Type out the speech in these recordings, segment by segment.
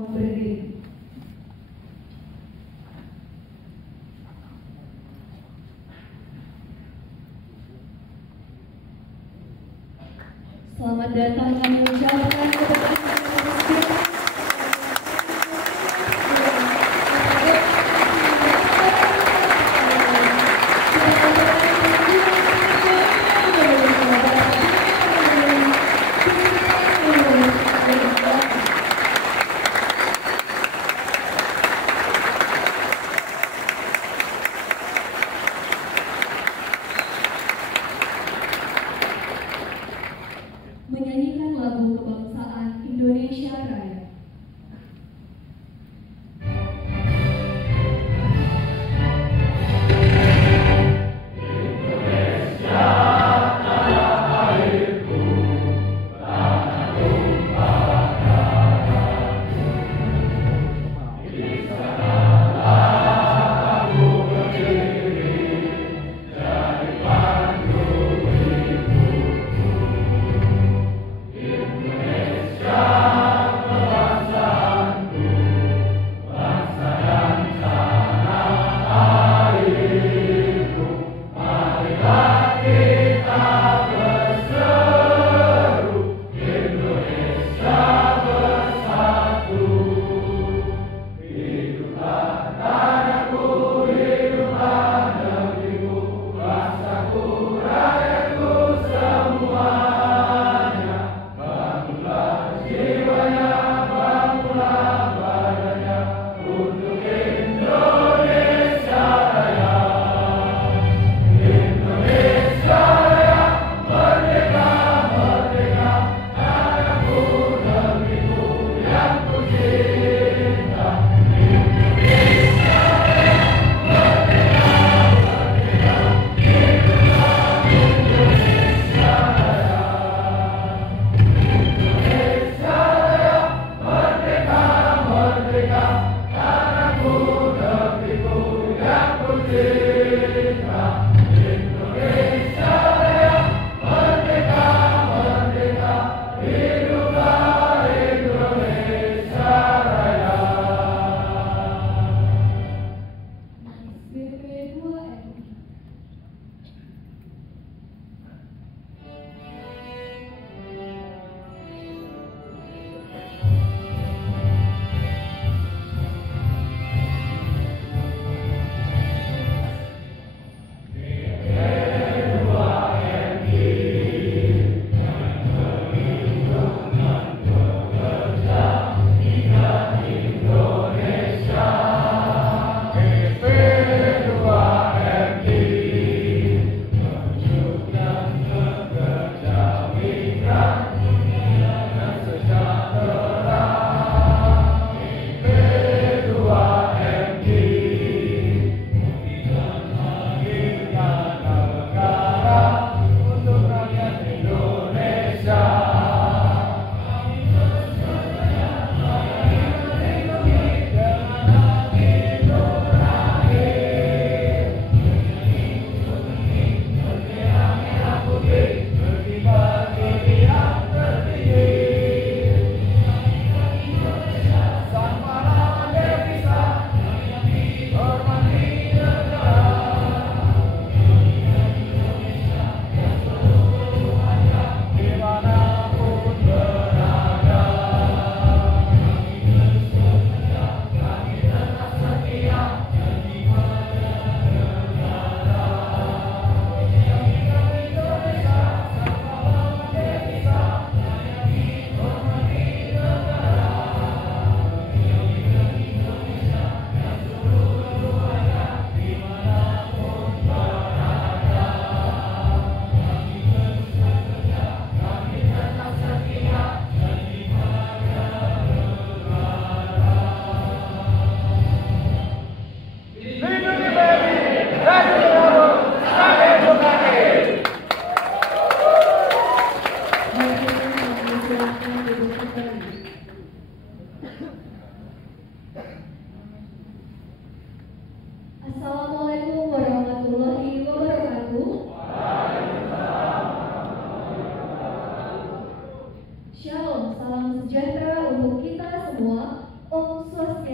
Mohon berdiri. Selamat datang kami ucapkan kepada menyanyikan lagu kebangsaan Indonesia Raya.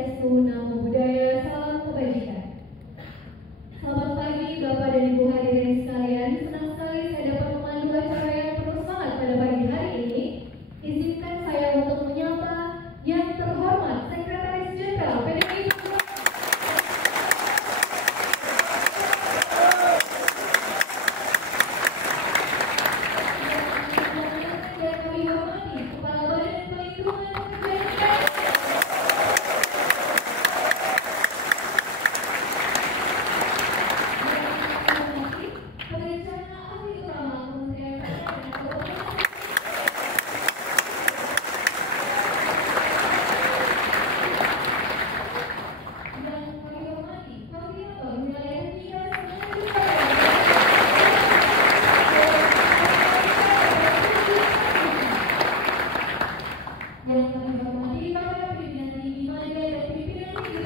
Swastiastu, Namo Buddhaya, salam kebajikan. Selamat pagi Bapak dan Ibu hadirin sekalian, senang sekali saya dapat memandu acara yang penuh semangat pada pagi hari ini. Izinkan saya untuk menyapa yang terhormat Sekretaris Jenderal PDI Perjuangan dan kami hormati Kepala Badan Pelindungan Pekerjaan Perencana Ahli Utama Kementerian Pertanian dan kami hormati Koordinator Wilayah Migas yang kami hormati para pimpinan tinggi media dan pimpinan tinggi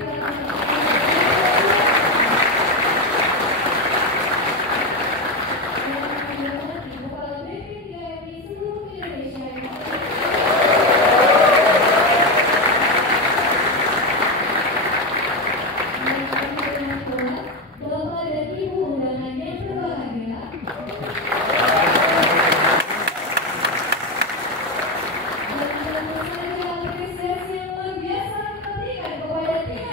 Kepala BP3MI seluruh Indonesia Bapak dan Ibu undangan yang berbahagia, dan tentu saja apresiasi yang luar biasa kami berikan kepada tiga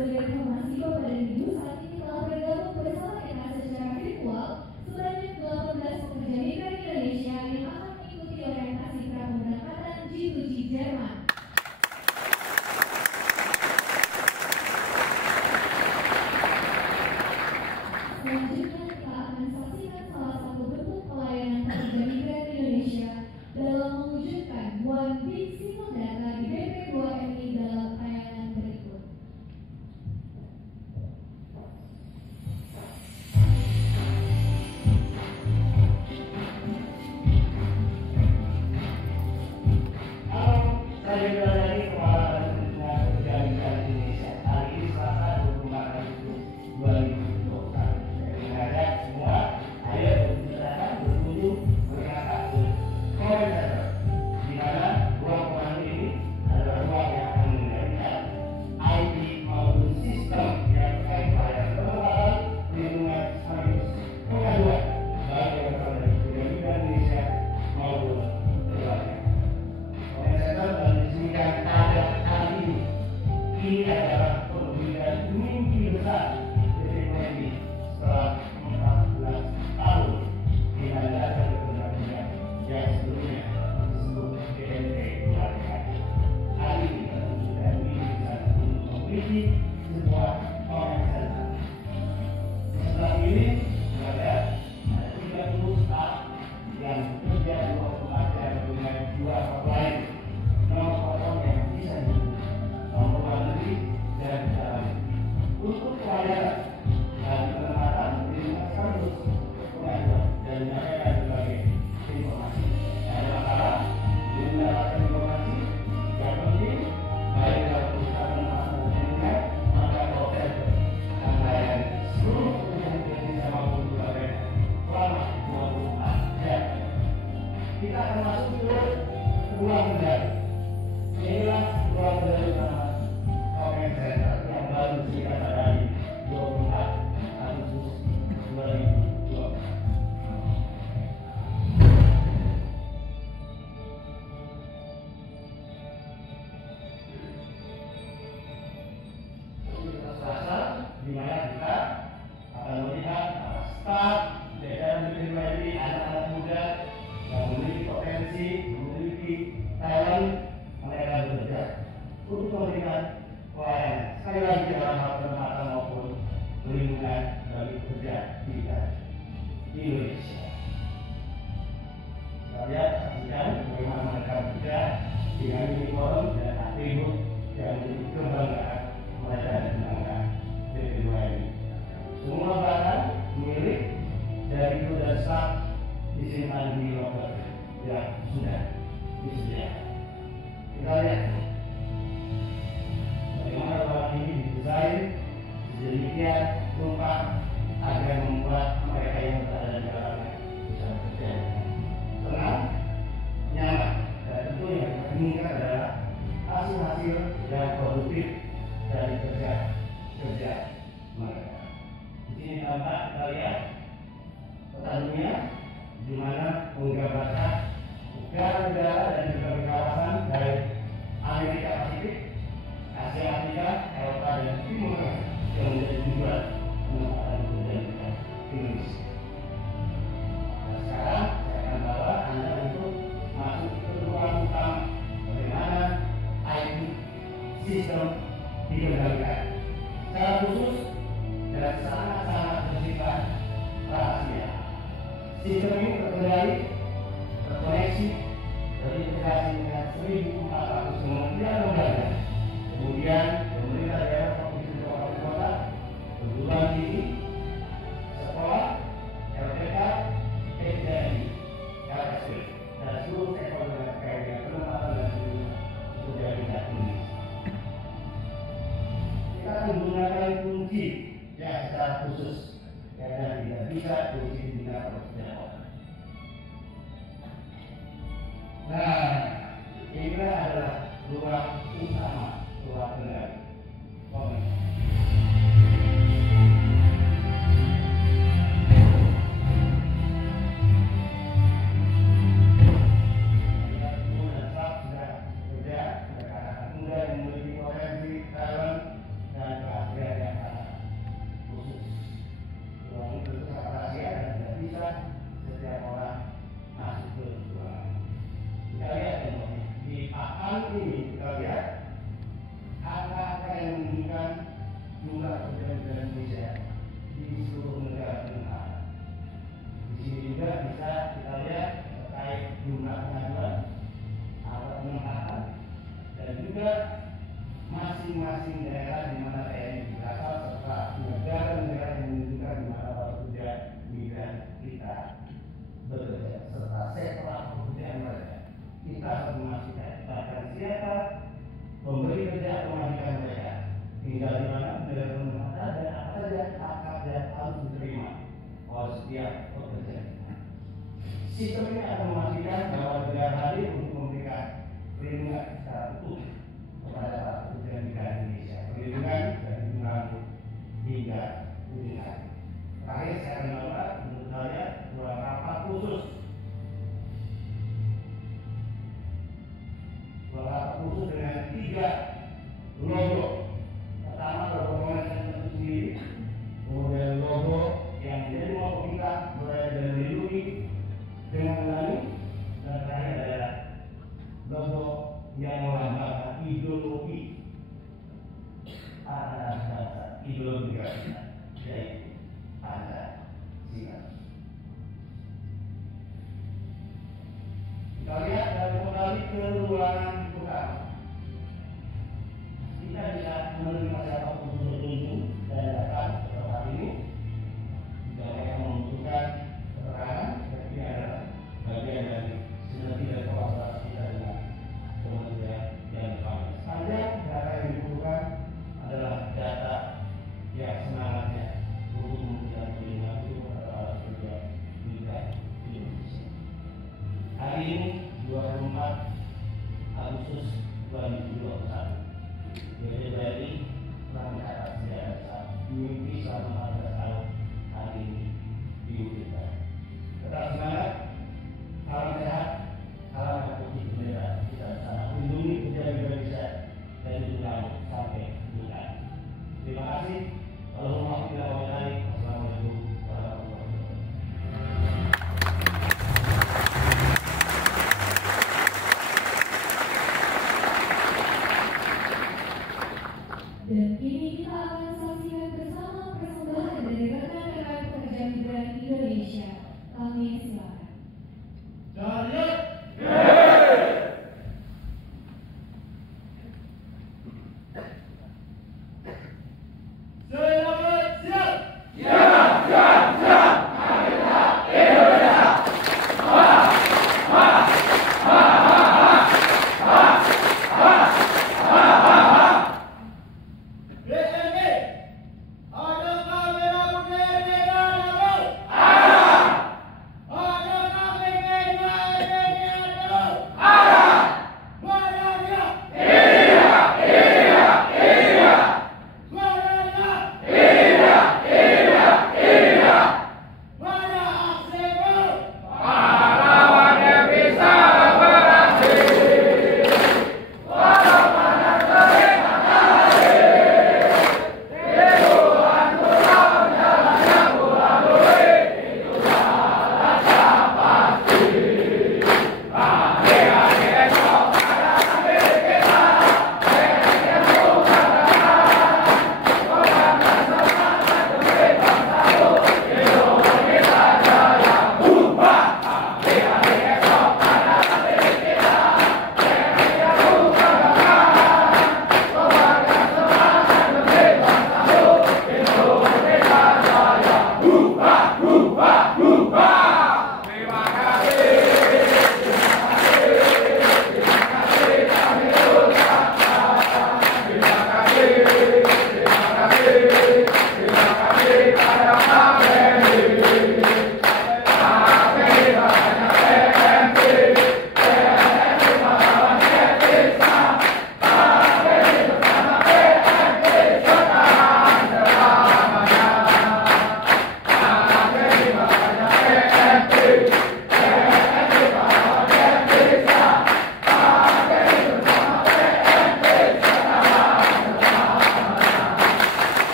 sebagai informasi Bapak dan Ibu, saat ini telah bergabung bersama kita secara virtual sebanyak 18 pekerja migran Indonesia yang akan mengikuti orientasi pramugapatan G2G Jerman. Selanjutnya kita akan saksikan salah satu bentuk pelayanan pekerja migran Indonesia dalam mewujudkan One Big Single Data di BP2MI dalam tayangan berikut. Halo, saya Yudhani, Kepala Badan Pelindungan Pekerjaan Migran Indonesia. Hari ini Selasa 24 Agustus 2021. Saya mengajak semua, ayo berbicara, berkunjung, berangkat ke Comment Center, di mana ruang pemandu ini adalah ruang yang akan menjadikan IT maupun sistem yang terkait pelayanan penempatan, perlindungan, sekaligus pengaduan baik yang berasal dari pekerja migran Indonesia maupun keluarga. Komentar dan disinikan pada kali ini. Ini adalah pembukaan mimpi besar BPMI setelah 14 tahun diandalkan kebenaran yang sebelumnya disebut BNP keluarga. Hari ini pembukaan mimpi besar untuk memiliki sebuah komentar. Setelah ini ada 30 staff yang bekerja di luar tempat yang dengan dua lain. Nomor potong yang bisa dihubungi, nomor luar negeri dan dalam negeri. Untuk pelayanan dan penempatan perlindungan sekaligus pengaduan dan menyampaikan berbagai informasi. Ada masalah, belum mendapatkan informasi yang penting, baik dalam usaha penempatan dan perlindungan, maka proses akan melayani seluruh pekerjaan Indonesia maupun keluarga selama 24 jam. Kita akan masuk ke ruang kendali. Inilah ruang kendali utama Comment Center yang baru disediakan pada hari 24 Agustus 2020. Selasa, di mana kita akan melihat staf jajaran BPMI, anak-anak muda yang memiliki potensi, memiliki talent, mereka bekerja untuk memberikan pelayanan. Sekali lagi dalam hal penempatan maupun perlindungan bagi pekerja kita di Indonesia. Kita lihat, saksikan bagaimana mereka bekerja dengan uniform dan atribut yang menjadi kebanggaan mereka dan banggaan BPMI. Semua barang milik dari kru dan staf disimpan di loker yang sudah disediakan. Kita lihat bagaimana ruangan ini didesain sedemikian tumpah agar membuat mereka yang berada di dalamnya bisa bekerja dengan tenang, nyaman, dan tentu yang inginkan adalah hasil-hasil yang produktif dari kerja mereka. Di sini tampak kita lihat peta dunia di mana menggambarkan negara-negara dan juga kawasan dari Amerika Pasifik, Asia Afrika, Eropa dan Timur Tengah yang menjadi tujuan penempatan pekerjaan Indonesia. Nah, sekarang saya akan bawa Anda untuk masuk ke ruang utama bagaimana IT sistem dikembangkan secara khusus dan sangat-sangat bersifat rahasia. Sistem ini terkendali, terkoneksi, terintegrasi dengan 1.400 kementerian lembaga, kemudian pemerintah daerah, provinsi, kabupaten kota, perguruan tinggi, sekolah, LPK, PJI, LSP, dan seluruh stakeholder terkait dengan penempatan dan pekerjaan ini. Kita akan menggunakan kunci yang secara khusus karena tidak bisa kunci digunakan oleh setiap orang. Nah, ini adalah ruang utama, ruang kendali. Ini kita lihat angka yang menunjukkan jumlah pekerja Indonesia di seluruh negara negara. Di sini juga bisa kita lihat terkait jumlah pengaduan, angka penempatan, dan juga masing-masing daerah di mana TNI berasal serta negara-negara yang menunjukkan di mana pekerja migran kita bekerja serta sektor pekerjaan mereka. Kita harus memastikan siapa pemberi kerja memastikan mereka tinggal di mana, negara penempatan, dan apa saja hak yang harus diterima oleh setiap pekerja. Sistem ini akan memastikan bahwa negara hadir untuk memberikan perlindungan secara utuh kepada para pekerja migran Indonesia, perlindungan dari pengaruh hingga ujung hari. Terakhir saya akan bawa menurut saya dua rapat khusus. Khusus dengan 3 logo. Pertama logo komunitas itu sendiri, kemudian logo yang menjadi logo kita mulai dari melindungi dengan menangani, dan terakhir adalah logo yang melambangkan ideologi bangsa, ideologi kita, yaitu Pancasila. Kita lihat dari kembali ke ruangan utama. Kita bisa menerima siapapun tertentu dan datang ke tempat ini. Jika mereka membutuhkan keterangan, ini adalah bagian dari sinergi dan kolaborasi kita dengan kementerian yang dipanggil. Sepanjang data yang dibutuhkan adalah data yang semangatnya untuk memberikan perlindungan untuk para pekerja migran di Indonesia. Hari ini 24 Agustus 2021, BPDPRI telah mencatat sejarah besar mimpi selama 14 tahun hari ini diwujudkan. Tetap semangat, salam sehat, salam putih bendera. Kita bersama lindungi pekerja Indonesia dari ujung sampai ujung. Terima kasih. Wassalamualaikum warahmatullahi wabarakatuh. Dan kini kita akan saksikan bersama presentasi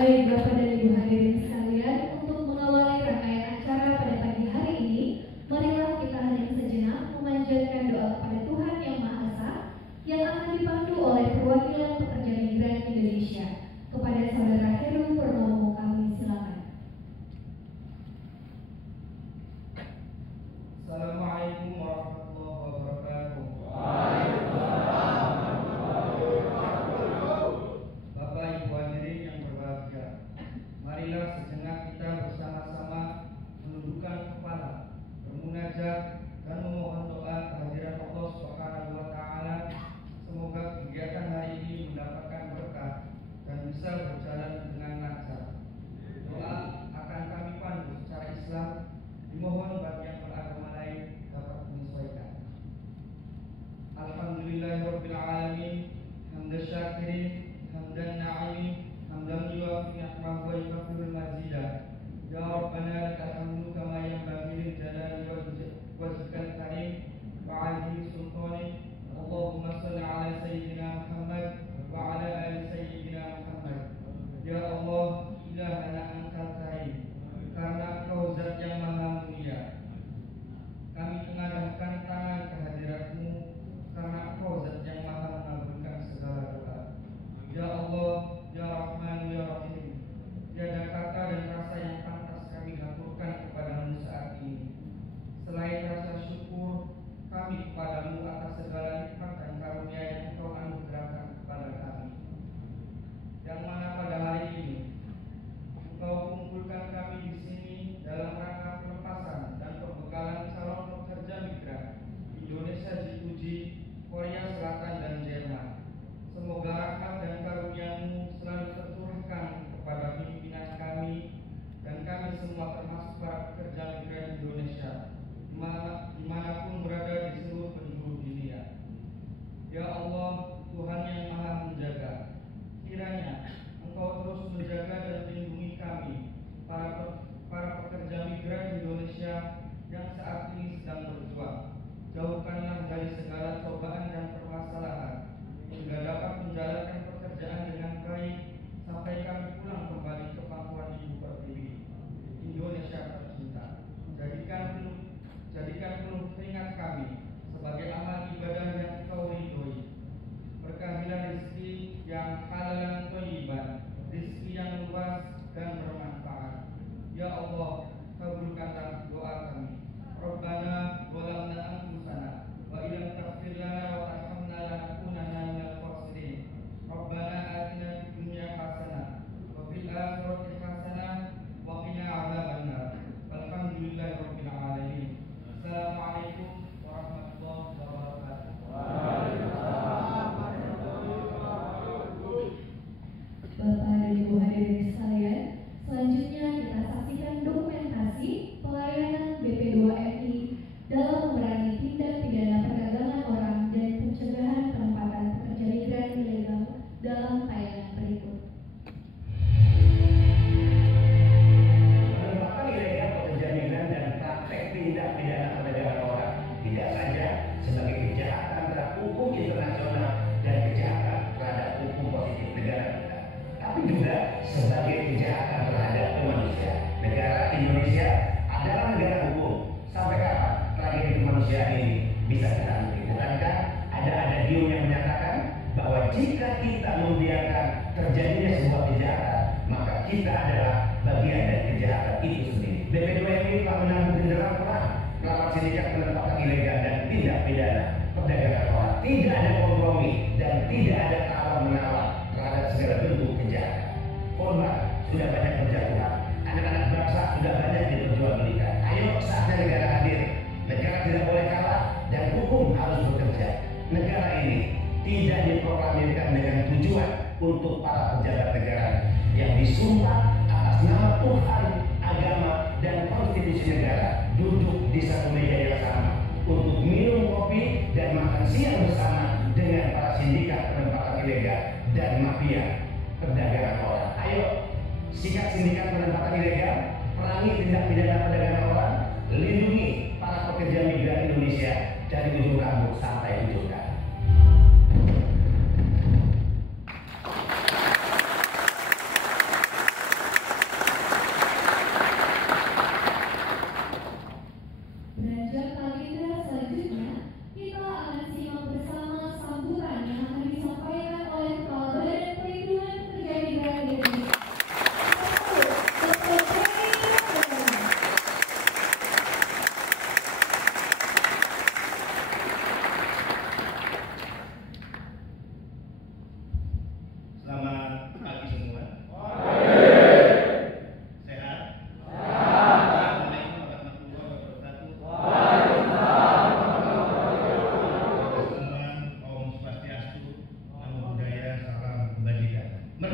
Baik Bapak dan Ibu hadirin sekalian, untuk mengawali rangkaian acara pada pagi hari ini, marilah kita hening sejenak memanjatkan doa kepada Tuhan Yang Maha Esa yang akan dipandu oleh perwakilan pekerja migran Indonesia. Kepada Saudara Heru Purnomo kami silakan. Assalamualaikum warahmatullahi wabarakatuh. Bapak Ibu hadirin yang berbahagia, marilah sejenak kita bersama-sama menundukkan kepala, bermunajat dan memohon doa kehadiran Allah Subhanahu wa taala. Semoga kegiatan hari ini mendapatkan berkah dan bisa berjalan dengan lancar. Doa akan kami pandu secara Islam, dimohon bagi yang beragama lain dapat menyesuaikan. Alhamdulillahirabbil alamin, hamdan syakirin, hamdan na'imin, hamdan yuwafi ni'mahu wa yukaffirul mazidah. Ya Rabbana lakal hamdu kama yanbaghi lil jalali wajhikal karim wa 'azimi sultanik. Allahumma shalli 'ala sayyidina Muhammad wa 'ala ali sayyidina Muhammad. Ya Allah, ilahana angkal karim, karena Engkau zat yang maha mulia, kami mengadahkan tangan kehadirat-Mu, karena Engkau zat yang maha mengabulkan segala doa. Ya Allah, Ya Rahman, Ya Rahim, tiada kata dan rasa yang pantas kami haturkan kepadamu saat ini selain rasa syukur kami kepadamu atas segala nikmat dan karunia yang Engkau anugerahkan kepada kami, yang mana pada hari ini Engkau kumpulkan kami di sini dalam rangka pelepasan dan pembekalan calon pekerja migran Indonesia G2G, Korea Selatan dan Jerman. Semoga rahmat dan karunia-Mu selalu tercurahkan kepada pimpinan kami dan kami semua, termasuk para pekerja migran Indonesia dimanapun berada di seluruh penjuru dunia. Ya Allah, Tuhan yang maha menjaga, kiranya Engkau terus menjaga dan melindungi kami, para pekerja migran Indonesia yang saat ini sedang berjuang. Jauhkanlah dari segala cobaan dan permasalahan, hingga dapat menjalankan pekerjaan dengan baik sampai kami pulang kembali ke pangkuan Ibu Pertiwi, Indonesia tercinta. Jadikan penuh keringat kami sebagai amal ibadah yang Engkau ridhoi. Berkahilah rezeki yang halal dan thayyiban, rezeki yang luas dan bermanfaat. Ya Allah, kabulkanlah doa kami. Rabbana zalamna anfusana wa illam taghfir lana wa tarhamna lanakunanna minal khasirin. Rabbana atina fid dunya hasanah wa fil akhirati hasanah wa qina adzabannar. Walhamdulillahirabbil alamin. Assalamualaikum warahmatullahi wabarakatuh. Bapak dan Ibu hadirin sekalian, selanjutnya kita saksikan dokumentasi pelayanan BP2MI dalam memerangi tindak pidana perdagangan orang dan pencegahan penempatan pekerja migran ilegal dalam tayangan berikut. Penempatan ilegal pekerja migran dan praktek tindak pidana perdagangan orang tidak saja sebagai kejahatan terhadap hukum internasional dan kejahatan terhadap hukum positif negara kita, tapi juga sebagai kejahatan terhadap manusia. Negara Indonesia adalah negara hukum. Sampai kapan tragedi kemanusiaan ini bisa kita hentikan? Bukankah ada adium yang menyatakan bahwa jika kita membiarkan terjadinya sebuah kejahatan, maka kita adalah bagian dari kejahatan itu sendiri. BP2MI telah menanggung genderang perang melawan sindikat penempatan ilegal dan tindak pidana perdagangan orang. Tidak ada kompromi dan tidak ada tawar-menawar terhadap segala bentuk kejahatan. Korban sudah banyak berjatuhan, anak-anak bangsa sudah banyak diperjualbelikan. Ayo saatnya negara hadir. Negara tidak boleh kalah dan hukum harus bekerja. Negara ini tidak diproklamirkan dengan tujuan untuk para pejabat negara yang disumpah atas nama Tuhan, agama, dan konstitusi negara duduk di satu meja yang sama untuk minum kopi dan makan siang bersama dengan para sindikat penempatan ilegal dan mafia perdagangan orang. Ayo, sikat sindikat penempatan ilegal, perangi tindak pidana perdagangan orang, lindungi para pekerja migran Indonesia dari ujung rambut sampai ujung kaki.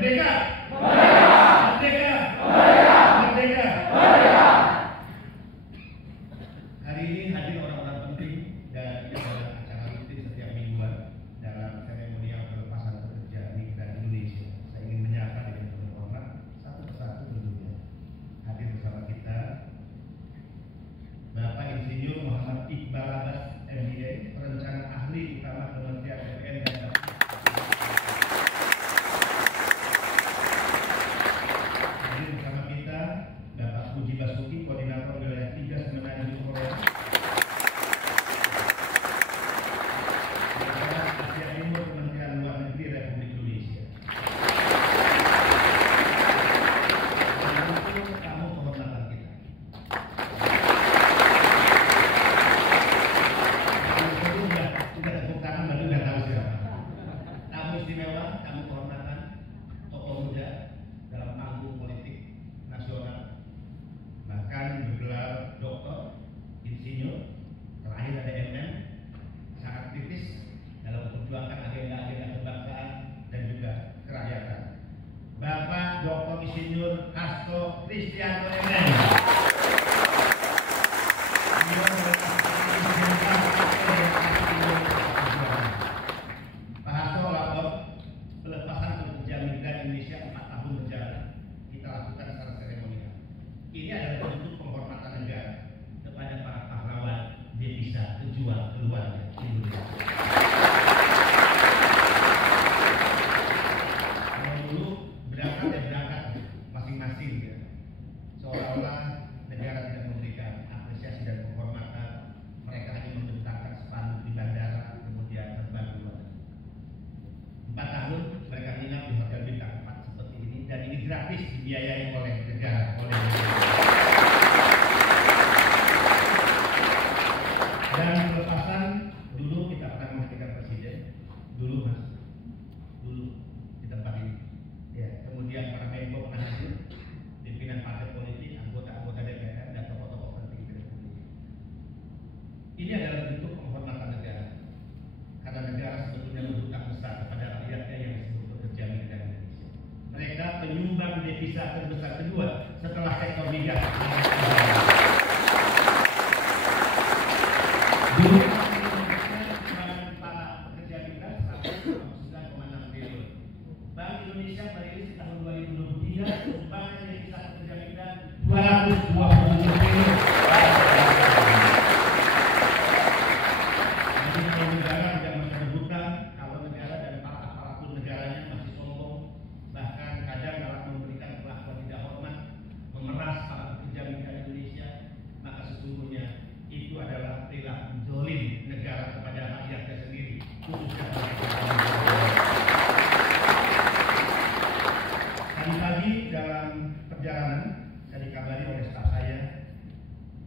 Merdeka! Merdeka! Merdeka! Merdeka! Merdeka! Hari ini hadir orang-orang penting dan ini adalah acara rutin setiap mingguan dalam seremonial pelepasan pekerja migran Indonesia. Saya ingin menyapa dengan penuh hormat satu persatu tentunya. Hadir bersama kita Bapak Insinyur Muhammad Iqbal Abbas MBA, Perencana Ahli Utama Kementerian BPN dan hadir bersama kita Bapak Puji Basuki, Koordinator Wilayah 3 Semenanjung Korea. Bapak Asia Timur Kementerian Luar Negeri Republik Indonesia. Dan untuk tamu kehormatan kita. Sudah tepuk tangan baru udah tahu siapa. Tamu istimewa, tamu kehormatan, tokoh muda dalam panggung politik nasional, bahkan bergelar doktor, insinyur, terakhir ada MM, sangat kritis dalam memperjuangkan agenda-agenda kebangsaan dan juga kerakyatan. Bapak Dr. Insinyur Hasto Kristianto MM. Pak Hasto lapor pelepasan pekerja migran Indonesia 4 tahun berjalan kita lakukan secara seremonial. Ini adalah bentuk penghormatan negara kepada para pahlawan devisa pejuang keluarga Indonesia. Kalau dulu berangkat masing-masing ya. Seolah-olah negara tidak memberikan apresiasi dan penghormatan. Mereka hanya membentangkan spanduk di bandara kemudian terbang keluar. 4 tahun mereka menginap di hotel bintang 4 seperti ini dan ini gratis dibiayai oleh negara, dan pelepasan dulu kita pernah menghadirkan presiden dulu mas, dulu di tempat ini ya, kemudian para menko pernah hadir, pimpinan partai politik, anggota DPR dan tokoh-tokoh penting di Republik. Ini adalah bentuk penghormatan negara karena negara sebetulnya berhutang besar kepada rakyatnya yang disebut pekerja migran Indonesia. Mereka penyumbang devisa terbesar kedua setelah sektor migas. Dulu para pekerja migran 109,6 triliun. Bank Indonesia merilis di tahun 2023 sumbangan devisa pekerja migran 220 triliun. Tadi dalam perjalanan saya dikabari oleh staf saya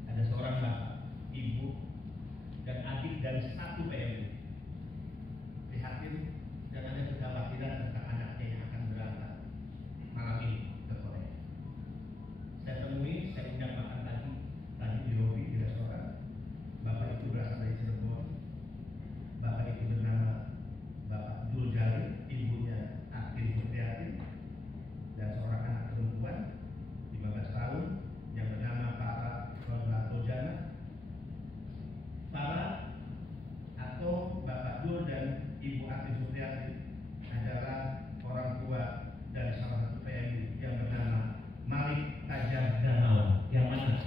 ada seorang bapak, ibu, dan adik dari satu PMI prihatin dan ada kekhawatiran tentang anaknya yang akan berangkat malam ini ke Korea. Saya temui, saya undang makan tadi di lobi di restoran. Bapak itu berasal dari Cirebon. Bapak itu bernama Bapak Dul Jalil, ibunya Atin Supriyati, dan seorang anak perempuan 15 tahun yang bernama Farah Rodlato Jana. Farah atau Bapak Dul dan Ibu Atin Supriyati adalah orang tua dari salah satu PMI yang bernama Malik Tajam Damawan. Yang mana?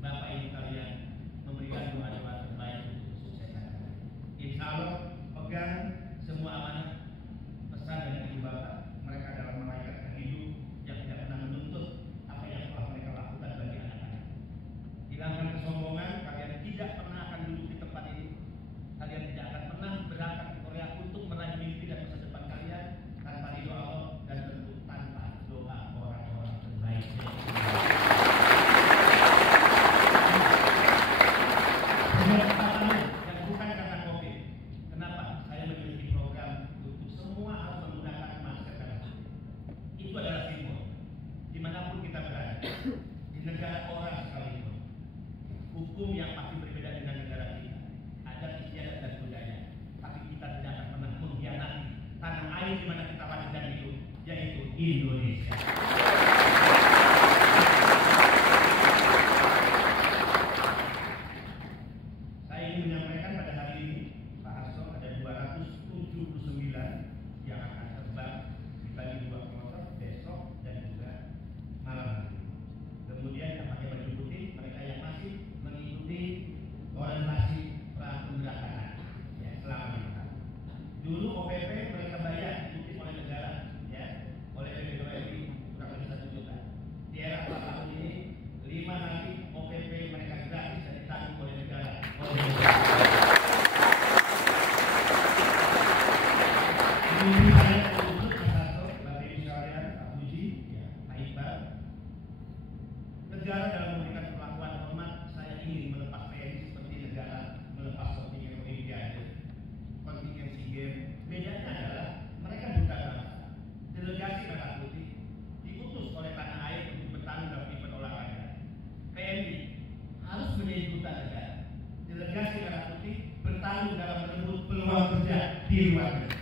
Bapak Ibu kalian memberikan doa-doa Sudah 4 tahun dan bukan karena COVID. Kenapa? Saya memiliki program untuk semua harus menggunakan masker dan masker. Itu adalah simbol. Dimanapun kita berada, di negara orang sekalipun, hukum yang pasti berbeda dengan negara kita, adat istiadat dan budaya. Tapi kita tidak akan pernah mengkhianati tanah air di mana kita lahir dan hidup, yaitu Indonesia. Saya ingin menyampaikan pada hari ini, Pak Hasto, ada 279 yang akan terbang dibagi 2 kloter besok dan juga malam hari. Kemudian yang pakai baju putih, mereka yang masih mengikuti orientasi pra pemberangkatan ya, selama 5 tahun. Dulu OPP mereka bayar diikuti oleh negara, ya, oleh PBBI kurang lebih 1 juta. Di era 4 tahun ini 5 nanti OPP mereka gratis dan ditanggung oleh negara. Ini saya untuk Mas Hasto, Bapak Ibu sekalian, Pak Puji, ya, Pak Iqbal. Negara dalam memberikan perlakuan hormat, saya ingin melepas TNI seperti negara melepas kontingen Olimpiade, kontingen SEA Games. Bedanya adalah mereka duta bangsa. Delegasi Merah Putih diutus oleh tanah air untuk bertanding dalam event olahraga. TNI harus menjadi duta negara. Delegasi Merah Putih bertanggung dalam merebut peluang kerja di luar negeri.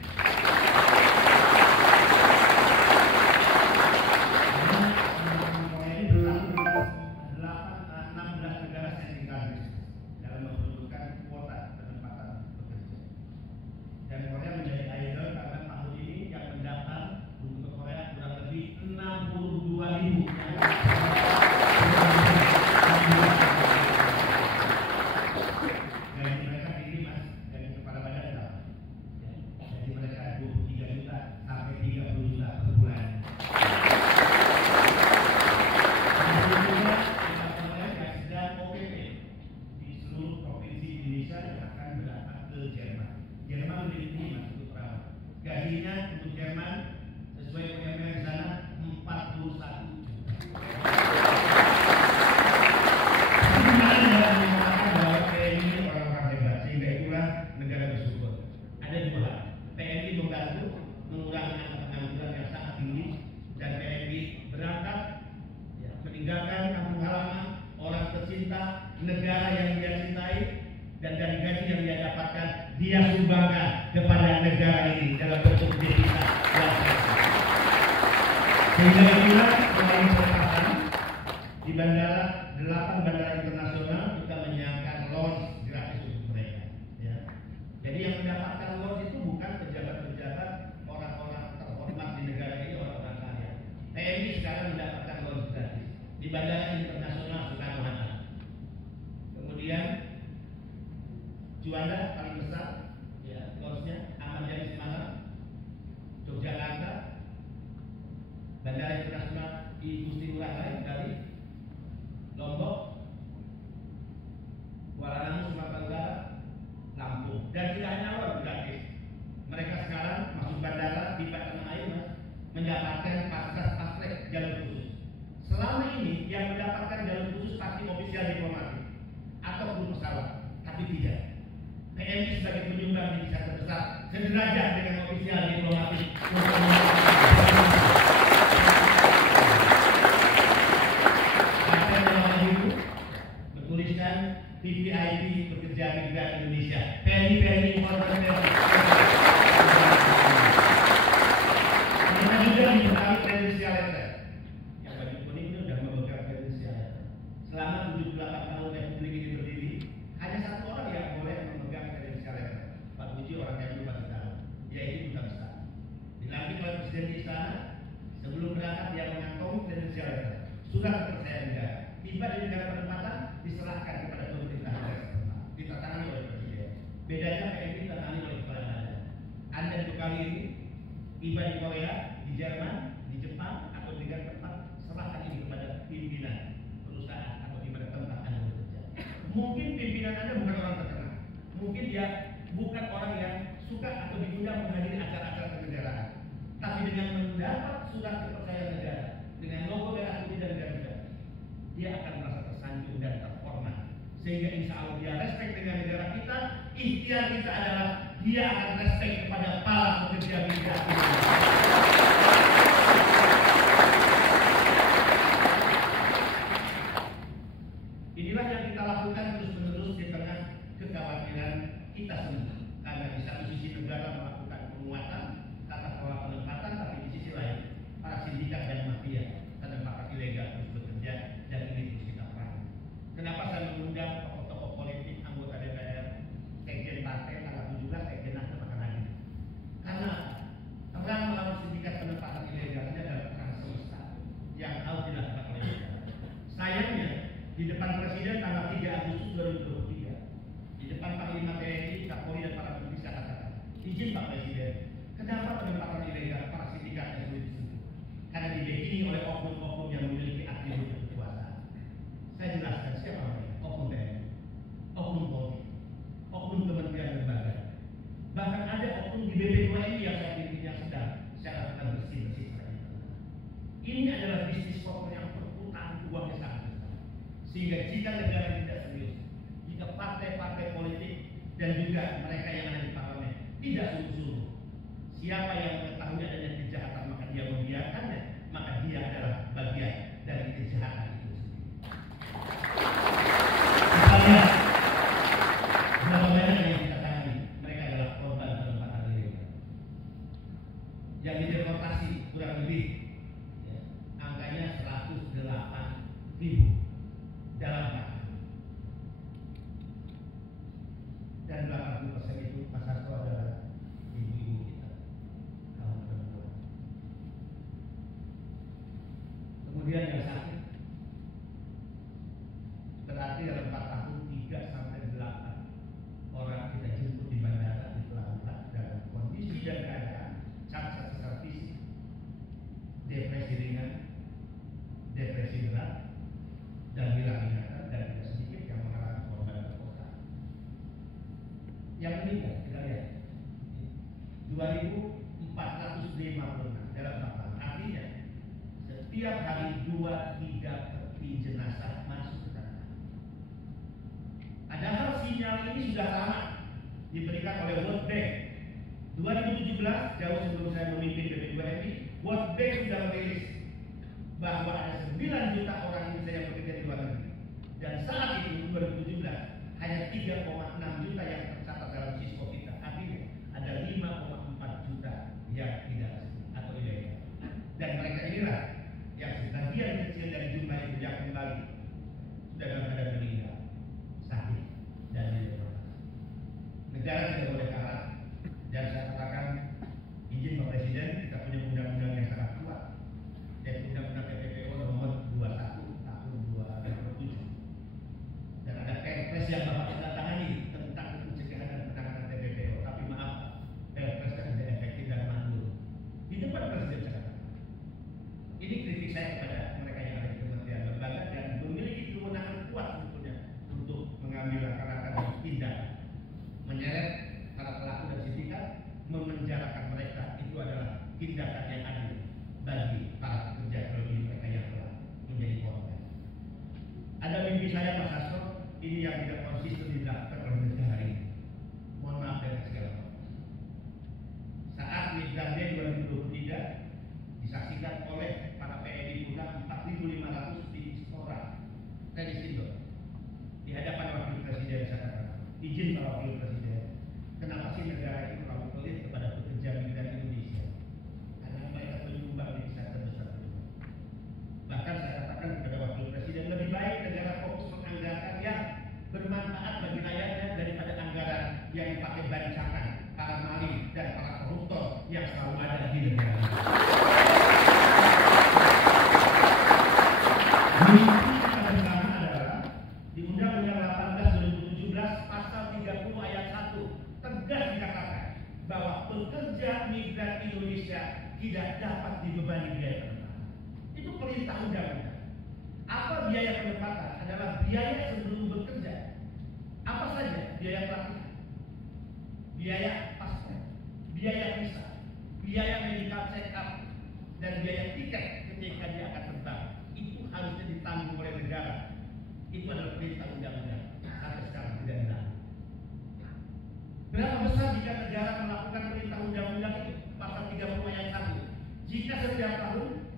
Dan Korea menjadi idol karena tahun ini yang mendaftar untuk ke Korea kurang lebih 62.000. Gaji mereka tinggi Mas, gaji kepala badan berapa? Gaji mereka 23 juta sampai 30 juta per bulan. Dan OPP di seluruh provinsi Indonesia yang akan berangkat ke Jerman. Jerman lebih tinggi Mas untuk perawat. Gajinya untuk Jerman sesuai UMR di sana 41 juta. Sebenarnya mengatakan bahwa TNI orang-orang hebat, sehingga itulah negara bersyukur. Ada 2 hal. TNI membantu mengurangi angka pengangguran yang sangat tinggi dan TNI berangkat meninggalkan kampung halaman, orang tercinta, negara yang dia cintai, dan dari gaji yang dia dapatkan dia sumbangkan kepada negara ini dalam bentuk devisa dan sehingga itulah melalui percepatan di bandara 8 bandara internasional kita menyiapkan lounge gratis untuk mereka. Ya. Jadi yang mendapatkan lounge itu bukan pejabat-pejabat, orang-orang terhormat di negara ini, orang-orang kaya. TNI sekarang mendapatkan lounge gratis di bandara internasional Soekarno-Hatta. Kemudian Juanda paling besar, ya, lounge-nya Ahmad Yani Semarang, Yogyakarta, Bandara Internasional Igusti Ngurah Rai dari Lombok, Kuala Namu Sumatera Utara, Lampung, dan tidak hanya lounge gratis. Mereka sekarang masuk bandara di tanah air mendapatkan fast track jalur khusus. Selama ini yang mendapatkan jalur khusus pasti ofisial diplomatik atau kru pesawat, tapi tidak. TNI sebagai penyumbang devisa terbesar sederajat dengan ofisial diplomatik. Partai dalam itu bertuliskan VVIP pekerja migran Indonesia. PNI Informasi. Mereka juga dibekali kredensial letter. Yang baju kuning itu sudah memegang kredensial letter. Selama 78 tahun Republik ini berdiri, hanya 1 orang yang boleh memegang kredensial letter. Pak Puji orang yang pasti tahu, yaitu Duta Besar. Dilantik oleh Presiden di istana, sebelum berangkat dia mengantongi kredensial letter. Surat kepercayaan negara. Tiba di negara penempatan diserahkan kepada pemerintah negara setempat. Ditandatangani oleh Presiden. Bedanya PNI ditandatangani oleh kepala badan. Anda untuk kali ini tiba di Korea, di Jerman, di Jepang atau di negara tempat, serahkan ini kepada pimpinan perusahaan atau di mana tempat Anda bekerja. Mungkin pimpinan Anda bukan orang terkenal, mungkin dia bukan orang yang suka atau diundang menghadiri acara-acara kenegaraan, tapi dengan mendapat surat kepercayaan negara dengan logo merah putih dan garis, dia akan merasa tersanjung dan terhormat, sehingga insya Allah dia respect dengan ikhtiar kita adalah dia akan respect kepada para pekerja migran. Inilah yang kita lakukan terus-menerus di tengah kekhawatiran kita semua. Karena di satu sisi negara melakukan penguatan tata kelola penempatan, tapi di sisi lain para sindikat dan mafia penempatan ilegal terus bekerja dan ini terus kita perang. Kenapa saya mengundang tokoh-tokoh politik, anggota DPR, sekjen partai tanggal 17 sekjen Nasdem akan hadir? Karena perang melawan sindikat penempatan ilegal ini adalah perang semesta yang harus dilakukan oleh negara. Sayangnya di depan Presiden tanggal 3 Agustus 2023, di depan Panglima TNI, Kapolri dan para menteri saya katakan, izin Pak Presiden, kenapa penempatan ilegal para sindikat yang sulit disentuh? Karena dibekini oleh oknum-oknum yang memiliki atribut kekuasaan. Saya jelaskan siapa mereka: oknum TNI, oknum Polri, oknum kementerian lembaga. Bahkan ada oknum di BP2MI yang saya pimpin yang sedang saya lakukan bersih-bersih secara internal. Ini adalah bisnis pokok yang perputaran uangnya sangat besar. Sehingga jika negara tidak serius, jika partai-partai politik dan juga mereka yang ada di parlemen tidak sungguh-sungguh, siapa yang mengetahui adanya kejahatan maka dia membiarkannya, maka dia adalah bagian dari kejahatan itu sendiri. Kita lihat berapa banyak yang kita tangani, mereka adalah korban penempatan ilegal. Yang dideportasi kurang lebih angkanya 108.000 dalam tahun. Dan 80% itu Mas Hasto adalah ibu-ibu kita, kaum perempuan. Kemudian yang sakit, berarti dalam 4 tahun 3 sampai 8 orang kita jemput di bandara, di pelabuhan dalam kondisi dan keadaan cacat secara fisik, depresi ringan, depresi berat, dan hilang ingatan, dan tidak sedikit yang mengalami korban perkosaan. Yang meninggal kita lihat 2.456 dalam 4 tahun. Artinya setiap hari 2-3 peti jenazah masuk ke sana. Padahal sinyal ini sudah lama diberikan oleh World Bank. 2017 jauh sebelum saya memimpin BP2MI, World Bank sudah merilis bahwa ada 9 juta orang Indonesia yang bekerja di luar negeri. Dan saat itu 2017 hanya 3,6 juta yang tercatat dalam siswa kita. Artinya ada 5,4 juta yang tidak resmi atau ilegal. Dan mereka inilah yang sebagian kecil dari jumlah itu yang kembali sudah dalam keadaan meninggal, sakit, dan deportasi. Negara tidak boleh kalah. Dan saya katakan, izin Pak Presiden, kita punya undang-undang yang sangat kuat. Dan undang-undang TPPO nomor 21 tahun 2007. Dan ada Perpres yang Bapak tanda-tangani tentang pencegahan dan penanganan TPPO. Tapi maaf, Perpres tidak efektif dan mandur. Di depan Presiden saya katakan, ini kritik saya kepada mereka yang ada di kementerian lembaga dan memiliki kewenangan kuat sebetulnya untuk mengambil langkah-langkah dan tindak, menyeret para pelaku dan sindikat, memenjarakan mereka. Itu adalah tindakan yang adil bagi para pekerja terlebih mereka yang telah menjadi korban. Ada mimpi saya Mas Hasto, ini yang tidak konsisten dilakukan oleh negara ini. Mohon maaf dengan segala macam. Saat Migran Day 2023 disaksikan oleh para PNI pula 4.500 di Istora Telisindo di hadapan Wakil Presiden. Saya katakan, izin Pak Wakil Presiden, kenapa sih negara ini terlalu pelit kepada pekerja migran Indonesia? Karena mereka menyumbang devisa terbesar kedua. Bahkan saya katakan kepada Wakil Presiden, lebih baik negara fokus menganggarkan yang bermanfaat bagi rakyatnya daripada anggaran yang dipakai bancakan para maling dan para koruptor yang selalu ada di negara ini. Mimpi kita bersama adalah di Undang-Undang 18 2017 pasal 30 ayat 1 tegas dikatakan bahwa pekerja migran Indonesia tidak dapat dibebani biaya penempatan. Itu perintah undang-undang. Apa biaya penempatan? Adalah biaya sebelum bekerja. Apa saja? Biaya pelatihan, biaya paspor, biaya visa, biaya medical check up, dan biaya tiket ketika dia akan terbang. Itu harusnya ditanggung oleh negara. Itu adalah perintah undang-undang. Sampai sekarang tidak dilakukan. Berapa besar jika negara melakukan perintah undang-undang itu? Pasal 30 ayat 1. Jika setiap tahun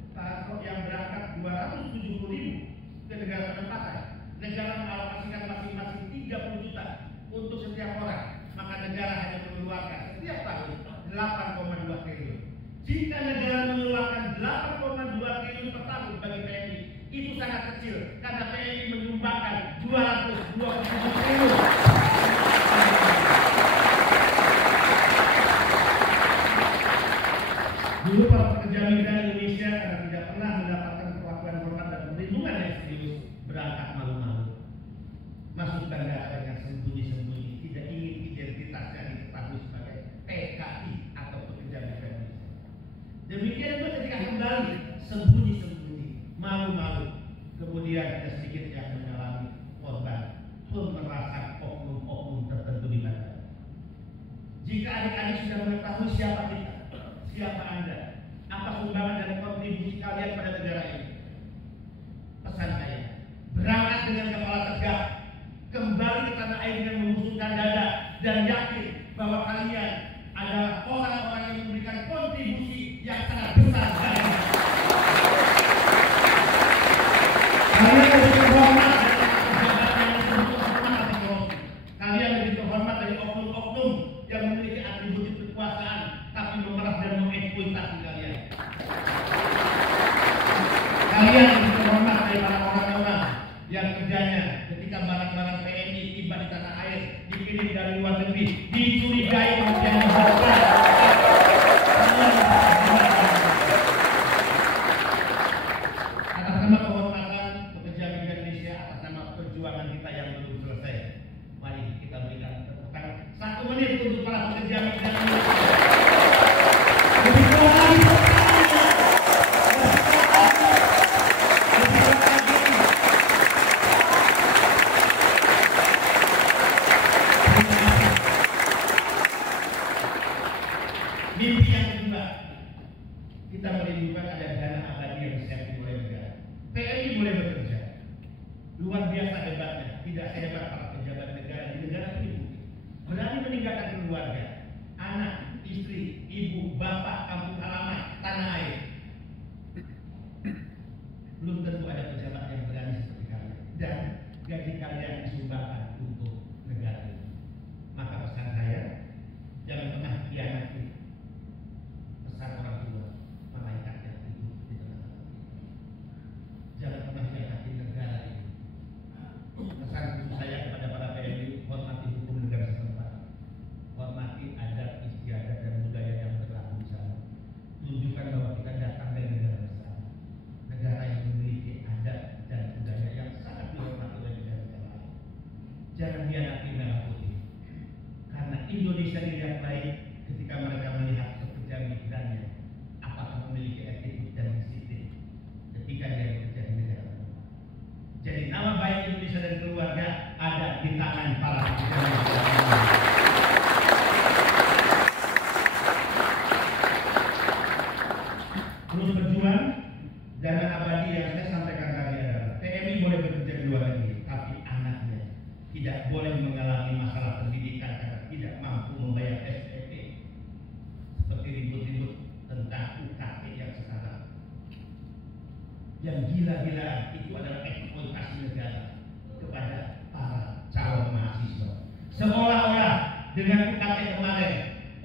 yang berangkat 270.000 ke negara penempatan, negara mengalokasikan masing-masing 30 juta untuk setiap orang, maka negara hanya mengeluarkan setiap tahun 8,2 triliun. Jika negara mengeluarkan 8,2 triliun per tahun bagi PMI, itu sangat kecil karena PMI menyumbangkan 227 triliun. Dulu para pekerja migran Indonesia karena tidak pernah mendapatkan perlakuan hormat dan perlindungan yang serius, berangkat malu-malu, masuk bandara dengan sembunyi-sembunyi, tidak ingin identitasnya diketahui sebagai PKI atau pekerja migran Indonesia. Demikian juga ketika kembali sembunyi-sembunyi, malu-malu, kemudian tidak sedikit yang mengalami korban pemerasan oknum-oknum tertentu di bandara. Jika adik-adik sudah mengetahui siapa kita, siapa Anda, apa sumbangan dan kontribusi kalian pada negara ini, pesan saya, berangkat dengan kepala tegak, kembali ke tanah air dengan membusungkan dada dan yakin bahwa kalian adalah orang-orang yang memberikan kontribusi yang sangat besar bagi kita. Kalian lebih terhormat dari pejabat yang disebut hormat atau korupsi. Kalian lebih terhormat dari oknum-oknum yang memiliki atribut kekuasaan tapi memerah dan mengeksploitasi kalian. Kalian lebih terhormat dari para orang-orang yang kerjanya ketika barang-barang PMI tiba di tanah air dikirim dari luar negeri dicurigai kemudian dibubarkan. Atas nama kehormatan pekerja migran Indonesia, atas nama perjuangan kita yang belum selesai, mari kita berikan tepuk tangan 1 menit untuk para pekerja migran Indonesia. Lebih kuat lagi. Mimpi yang kedua, kita merindukan ada dana abadi yang disiapkan oleh negara. PMI boleh bekerja, luar biasa hebatnya, tidak sehebat para pejabat negara di negara ini. Berani meninggalkan keluarga, anak, istri, ibu, bapak, kampung halaman, tanah air. Belum tentu ada pejabat yang berani seperti kalian, dan gaji kalian disumbangkan untuk negara ini. Maka pesan saya, jangan pernah khianati pesan orang tua, malaikat yang hidup di tengah-tengah. Jangan pernah khianati negara ini. Pesan khusus saya kepada para PMI, hormati hukum negara setempat, hormati adat, istiadat dan budaya yang berlaku di sana. Tunjukkan bahwa kita datang dari negara besar, negara yang memiliki adat dan budaya yang sangat dihormati oleh negara lain. Jangan khianati merah putih, karena Indonesia dilihat baik ketika mereka melihat pekerja migrannya apakah memiliki etik dan disiplin ketika dia bekerja di negara. Jadi nama baik Indonesia dan keluarga ada di tangan para pekerja migran. Terus berjuang, dana abadi yang saya sampaikan tadi adalah PMI boleh bekerja di luar negeri, tapi anaknya tidak boleh mengalami masalah pendidikan karena tidak mampu membayar SPP, seperti ribut-ribut tentang UKT yang sekarang. Yang gila-gilaan itu adalah eksploitasi negara kepada para calon mahasiswa. Seolah-olah dengan UKT kemarin,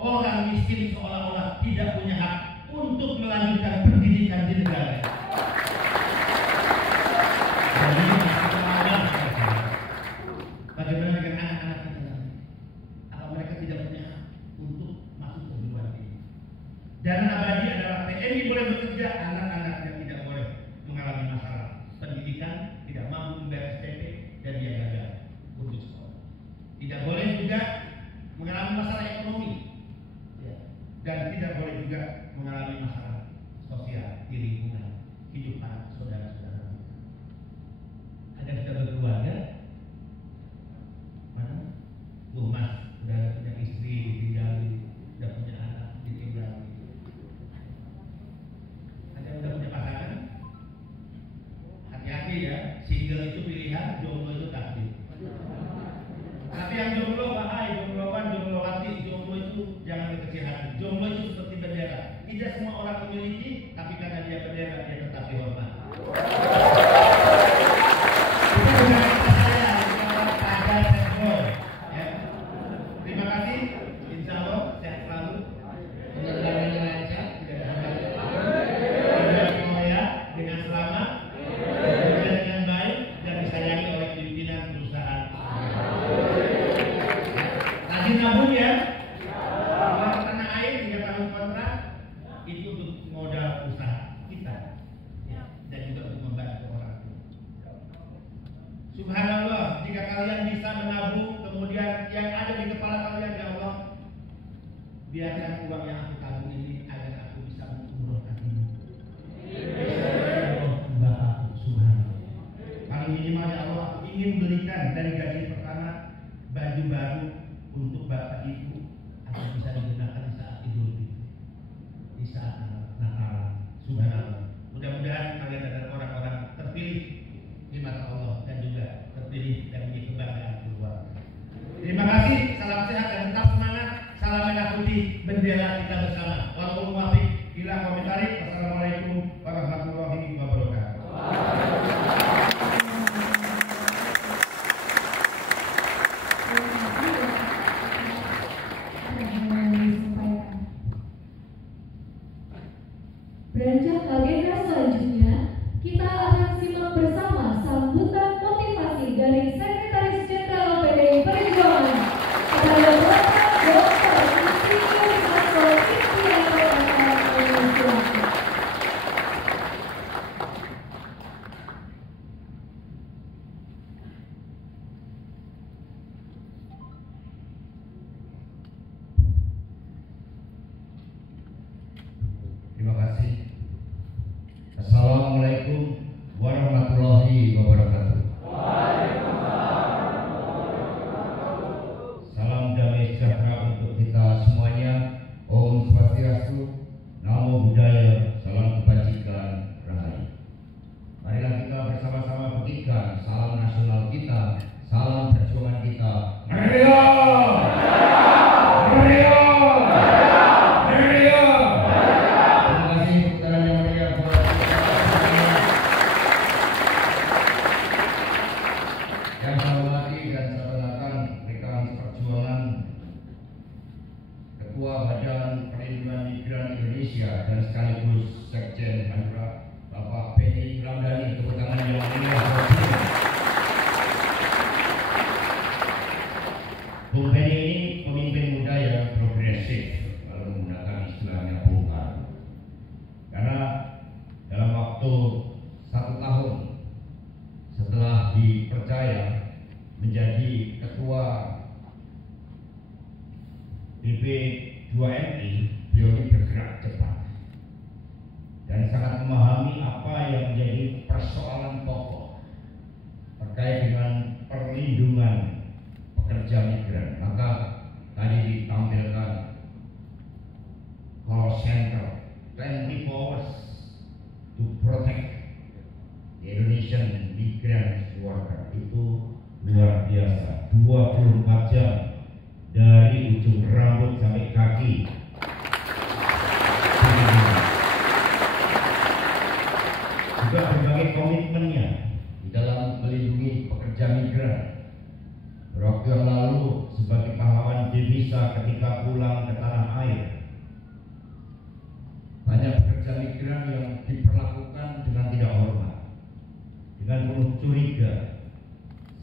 orang miskin seolah-olah tidak punya hak untuk melanjutkan pendidikan di negara. Jadi bagaimana dengan anak-anak kita? Apa mereka tidak punya hak untuk masuk ke perguruan tinggi? Dana abadi adalah PMI boleh bekerja, anak-anaknya tidak boleh mengalami masalah pendidikan, tidak mampu membayar SPP dan dia gagal untuk sekolah. Tidak boleh juga mengalami masalah ekonomi, dan tidak boleh juga mengalami masalah sosial di lingkungan kehidupan saudara-saudara. Ada yang sudah berkeluarga? Mana? Tuh mas, sudah punya istri ditinggali, sudah punya anak ditinggali. Ada yang sudah punya pasangan? Hati-hati ya, single itu pilihan, jomblo itu takdir. Tapi yang jomblo, wahai jombloan, jomblowati, tidak semua orang memiliki, tapi karena dia bendera dia tetap dihormati. Itu bukan kata saya, itu ada senggol. Ya. Terima kasih. Insya Allah sehat selalu. Penerbangannya lancar, tidak ada hambatan. Korea dengan selamat, bekerja dengan baik dan disayangi oleh pimpinan perusahaan. Rajin nabung ya. Kalau tanah air 3 tahun kontrak itu untuk modal usaha kita dan juga untuk membantu orang tua. Subhanallah, jika kalian bisa menabung, kemudian yang ada di kepala kalian, ya Allah, biarkan uang yang aku tabung ini agar aku bisa mengumrohkan ini. Bapak, subhanallah. Paling minimal ya Allah, aku ingin belikan dari gaji pertama baju baru untuk bapak ibu agar bisa digunakan di saat Idul Fitri, di saat Natal. Subhanallah. Mudah-mudahan kalian adalah orang-orang terpilih di mata Allah dan juga terpilih dan menjadi kebanggaan keluarga. Terima kasih, salam sehat dan tetap semangat. Salam merah putih, bendera kita bersama. Walaupun muafiq, ila komentari. Wassalamualaikum warahmatullahi wabarakatuh. Beranjak ke agenda selanjutnya, kita akan simak bersama sambutan motivasi dari Sekretaris Jenderal PDI Perjuangan kepada Bapak Dr. Insinyur Hasto Kristianto Indonesia. Terima kasih. Assalamualaikum warahmatullahi wabarakatuh. Salam damai sejahtera untuk kita semuanya. Om Swastiastu, Namo Buddhaya, salam kebajikan, rahayu. Marilah kita bersama-sama berikan salam nasional kita, salam perjuangan kita. Merdeka! Merdeka! Merdeka! Terima kasih putaran yang meriah buat yang saya hormati dan saya banggakan rekan perjuangan Ketua Badan Perlindungan Migran Indonesia dan sekaligus Sekjen Hanura Bapak Benny Ramdhani. Tepuk tangan yang meriah buat beliau. Bung Benny ini pemimpin muda yang progresif, kalau menggunakan istilahnya Bung Karno. Karena dalam waktu 1 tahun setelah dipercaya menjadi ketua BP2MI, beliau ini bergerak cepat dan sangat memahami apa yang menjadi persoalan pokok terkait dengan perlindungan pekerja migran. Maka tadi ditampilkan call center 24 hours to protect the Indonesian migrant worker. Itu luar biasa, 24 jam dari ujung rambut sampai kaki. Juga berbagai komitmennya di dalam melindungi pekerja migran. Waktu yang lalu sebagai pahlawan devisa ketika pulang ke tanah air, banyak pekerja migran yang diperlakukan dengan tidak hormat, dengan penuh curiga.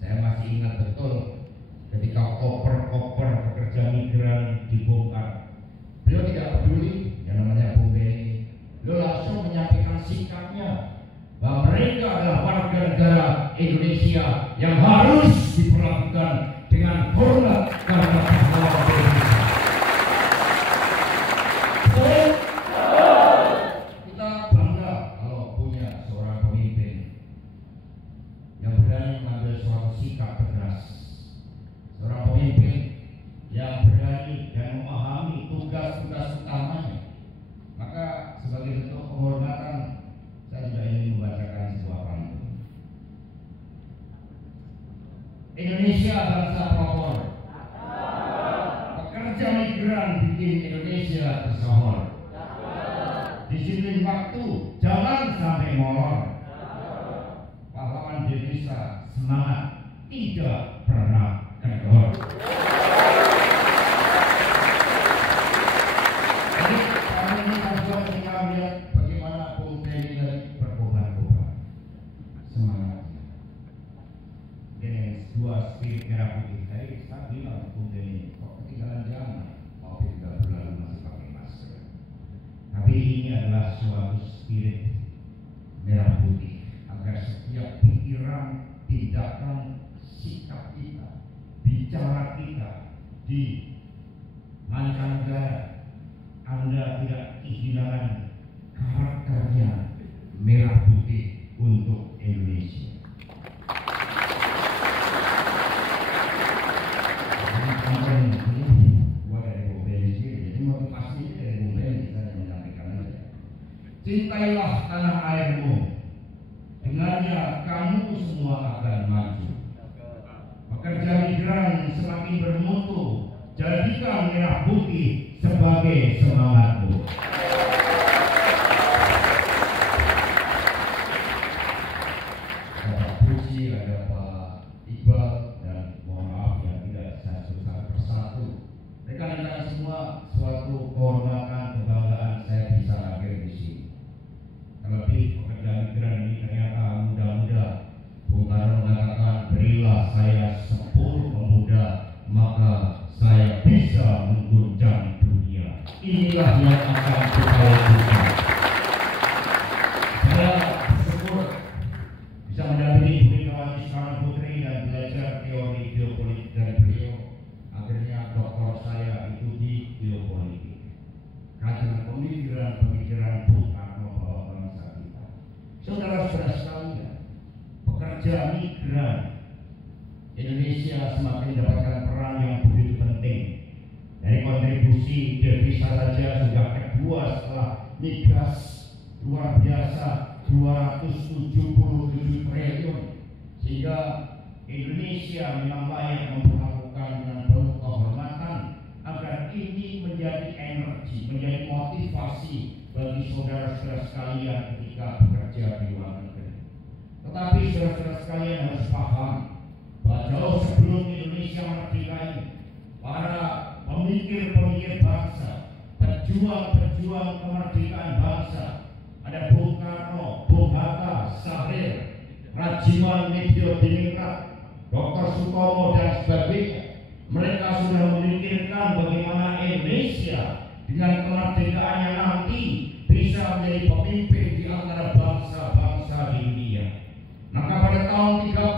Saya masih ingat betul ketika koper-koper pekerja migran dibongkar. Beliau tidak peduli, yang namanya Bung Benny. Beliau langsung menyampaikan sikapnya bahwa mereka adalah warga negara Indonesia yang harus diperlakukan dengan hormat karena pahlawan Indonesia. Kita bangga kalau punya seorang pemimpin yang berani mengambil suatu sikap tegas, seorang pemimpin yang berani dan memahami tugas-tugas utamanya. Maka sebagai bentuk penghormatan, saya juga ingin membacakan sebuah pantun. Indonesia bangsa pelopor, pekerja migran bikin Indonesia tersohor. disiplin waktu, jangan sampai molor. Pahlawan Indonesia, semangat, tidak pernah kendor. Jadi kali ini membuat kita melihat bagaimana Bung Teni tadi berkobar-kobar semangatnya dengan dua spirit merah putih. Tadi saya bilang Bung Teni kok ketinggalan zaman, mau tidak berlalu masih pakai masker. Tapi ini adalah suatu spirit merah putih agar setiap pikiran, tindakan, sikap kita, bicara kita di mancanegara, Anda tidak kehilangan karakternya merah putih untuk Indonesia. Gua dari Bung Teni sendiri, jadi motivasi dari Bung Teni saya menyampaikan aja. Cintailah tanah airmu, dengannya kamu semua akan maju. Pekerja migran semakin bermutu, jadikan merah putih sebagai semangatmu. Ada puji, ada Pak Iqbal, dan mohon maaf yang tidak saya sebut satu persatu. Rekan-rekan semua, suatu kehormatan, kebanggaan saya bisa hadir di sini. Terlebih pekerja migran ini ternyata muda-muda. Bung Karno mengatakan, berilah saya 10 pemuda, maka saya bisa mengguncang dunia. Inilah yang akan kita lakukan. Saya bersyukur bisa mendampingi Bu Megawati Soekarno Putri dan belajar teori geopolitik dari beliau. Akhirnya doktor saya itu di geopolitik. Karena pemikiran Bung Karno bahwa bangsa kita. Saudara-saudara sekalian, pekerja migran Indonesia semakin mendapatkan peran yang begitu penting. Dari kontribusi devisa saja sudah kedua setelah migas luar biasa 277 triliun, sehingga Indonesia memang layak memperlakukan dengan penuh kehormatan agar ini menjadi energi, menjadi motivasi bagi saudara-saudara sekalian ketika bekerja di luar negeri. Tetapi saudara-saudara sekalian harus paham bahwa jauh sebelum Indonesia merdeka ini, para pemikir-pemikir bangsa, pejuang-pejuang kemerdekaan bangsa, ada Bung Karno, Bung Hatta, Sahrir, Rajiman Diningrat, Dr. Sutomo dan sebagainya. Mereka sudah memikirkan bagaimana Indonesia dengan kemerdekaannya nanti bisa menjadi pemimpin di antara bangsa-bangsa di dunia. Maka pada tahun 30